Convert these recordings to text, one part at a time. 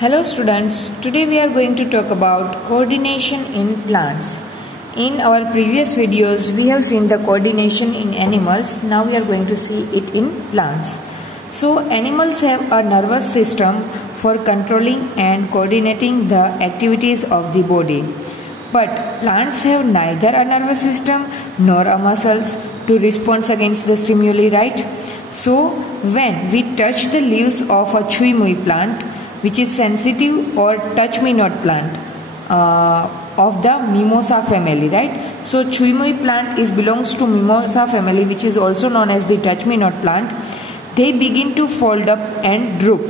Hello students, today we are going to talk about coordination in plants. In our previous videos we have seen the coordination in animals, now we are going to see it in plants. So animals have a nervous system for controlling and coordinating the activities of the body. But plants have neither a nervous system nor a muscles to respond against the stimuli, right? So when we touch the leaves of a Chui Mui plant, which is sensitive, or touch me not plant of the mimosa family, right? So Chui Mui plant belongs to mimosa family, which is also known as the touch me not plant. They begin to fold up and droop.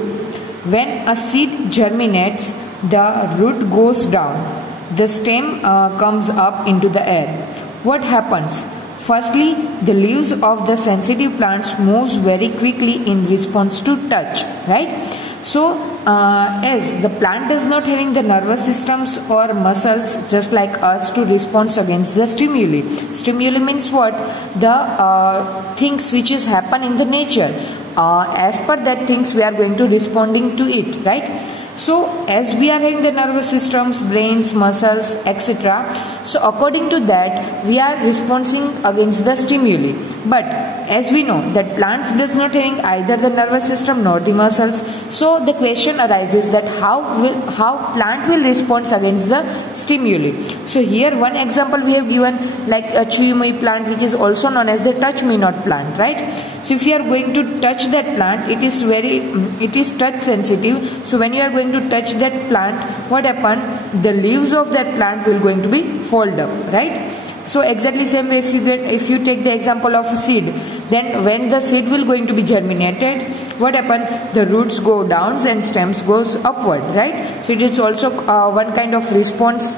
When a seed germinates, the root goes down. The stem comes up into the air. What happens? Firstly, the leaves of the sensitive plants moves very quickly in response to touch, right? So, as the plant does not having the nervous systems or muscles just like us to respond against the stimuli. Stimuli means what? The things which is happen in the nature. As per that things we are going to responding to it, right? So, as we are having the nervous systems, brains, muscles, etc. So, according to that, we are responding against the stimuli. But as we know that plants does not having either the nervous system nor the muscles. So, the question arises that how plant will respond against the stimuli. So, here one example we have given like a Chui Mui plant, which is also known as the touch me not plant, right? So if you are going to touch that plant, it is touch sensitive. So when you are going to touch that plant, what happen? The leaves of that plant will going to be fold up, right? So exactly same way if you take the example of a seed, then when the seed will going to be germinated, what happen? The roots go down and stems goes upward, right? So it is also one kind of response.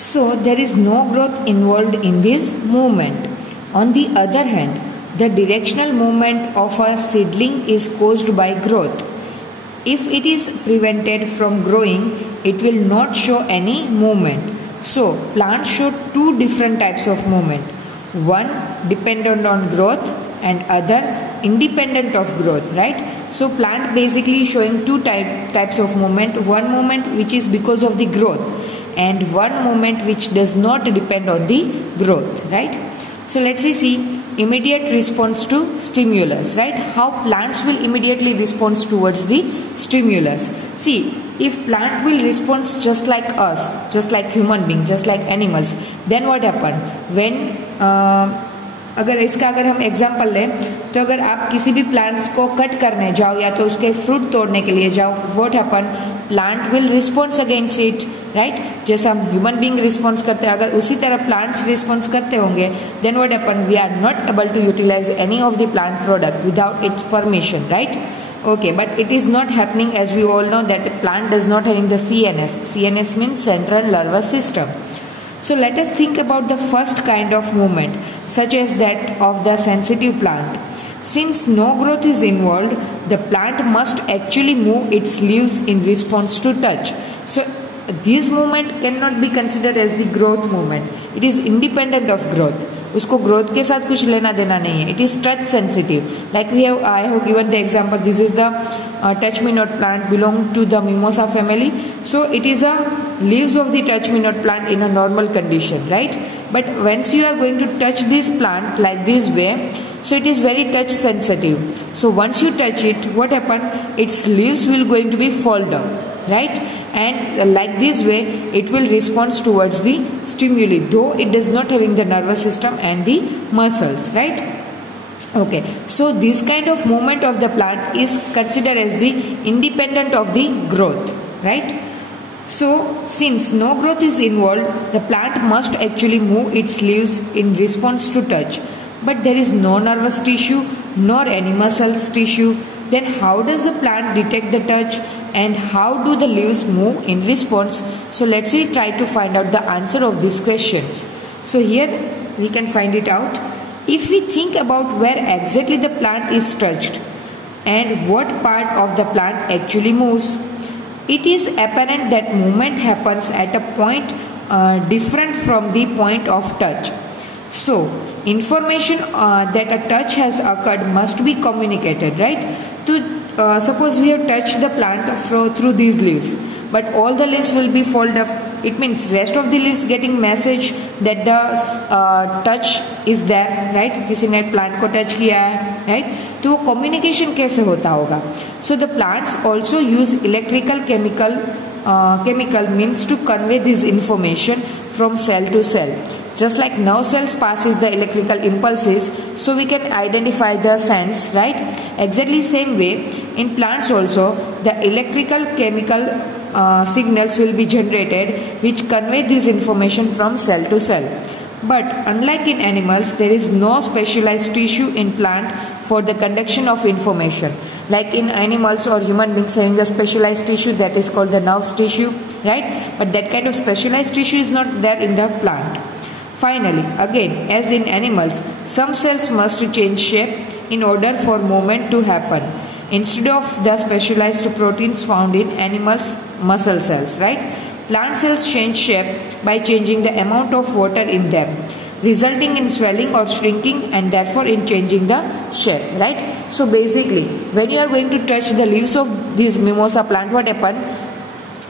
So there is no growth involved in this movement. On the other hand, the directional movement of a seedling is caused by growth. If it is prevented from growing, it will not show any movement. So, plants show two different types of movement. One dependent on growth and other independent of growth, right? So, plant basically showing two types of movement. One movement which is because of the growth and one movement which does not depend on the growth, right? So let's see immediate response to stimulus, right? How plants will immediately respond towards the stimulus. See, if plant will respond just like us, just like human beings, just like animals, then what happen? When अगर हम example लें तो अगर आप किसी भी plants को cut करने जाओ या तो उसके फ्रूट तोड़ने के लिए जाओ, what happen? Plant will response against it, right? जैसा हम ह्यूमन बीइंग रिस्पॉन्स करते हैं, अगर उसी तरह प्लांट्स रिस्पॉन्स करते होंगे, then what happen? We are not able to utilise any of the plant product without its permission, right? Okay, but it is not happening, as we all know that the plant does not having the CNS. CNS means central nervous system. So let us think about the first kind of movement, such as that of the sensitive plant. Since no growth is involved, the plant must actually move its leaves in response to touch. So this movement cannot be considered as the growth movement. It is independent of growth. उसको growth के साथ कुछ लेना देना नहीं है. It is touch sensitive. Like I have given the example. This is the touch me not plant belong to the mimosa family. So it is a leaves of the touch me not plant in a normal condition, right? But once you are going to touch this plant like this way, so it is very touch sensitive. So once you touch it, what happen? Its leaves will going to be fold up, right? And like this way it will respond towards the stimuli, though it does not having the nervous system and the muscles, right? Okay, so this kind of movement of the plant is considered as the independent of the growth, right? So since no growth is involved, the plant must actually move its leaves in response to touch, but there is no nervous tissue nor any muscles tissue. Then how does the plant detect the touch and how do the leaves move in response? So let's try to find out the answer of these questions. So here we can find it out. If we think about where exactly the plant is touched and what part of the plant actually moves, it is apparent that movement happens at a point different from the point of touch. So information that a touch has occurred must be communicated, right? To suppose we have touched the plant through these leaves, but all the leaves will be folded up. It means rest of the leaves getting message that the touch is there, right? किसी ने plant को touch किया है, right? तो वो communication कैसे होता होगा? So the plants also use electrical chemical means to convey this information from cell to cell. Just like nerve cells passes the electrical impulses, so we can identify the sense, right? Exactly same way in plants also the electrical chemical signals will be generated which convey this information from cell to cell. But unlike in animals, there is no specialized tissue in plant for the conduction of information. Like in animals or human beings having a specialized tissue that is called the nerve tissue, right? But that kind of specialized tissue is not there in the plant. Finally, again, as in animals, some cells must change shape in order for movement to happen. Instead of the specialized proteins found in animals' muscle cells, right? Plant cells change shape by changing the amount of water in them, resulting in swelling or shrinking and therefore in changing the shape, right? So basically, when you are going to touch the leaves of this mimosa plant, what happens?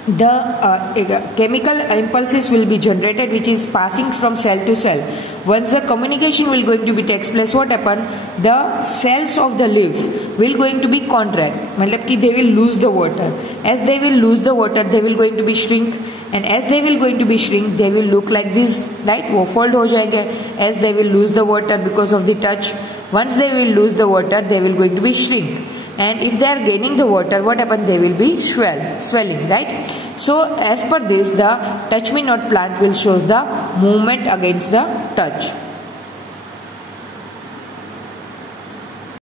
The chemical impulses will be generated which is passing from cell to cell. Once the communication will going to be takes place, what happen? The cells of the leaves will going to be contract. मतलब कि they will lose the water. As they will lose the water, they will going to be shrink. And as they will going to be shrink, they will look like this, right? वो fold हो जाएंगे. As they will lose the water because of the touch. Once they will lose the water, they will going to be shrink. And if they are gaining the water, what happens? They will be swelling, right? So as per this, the touch me not plant will shows the movement against the touch.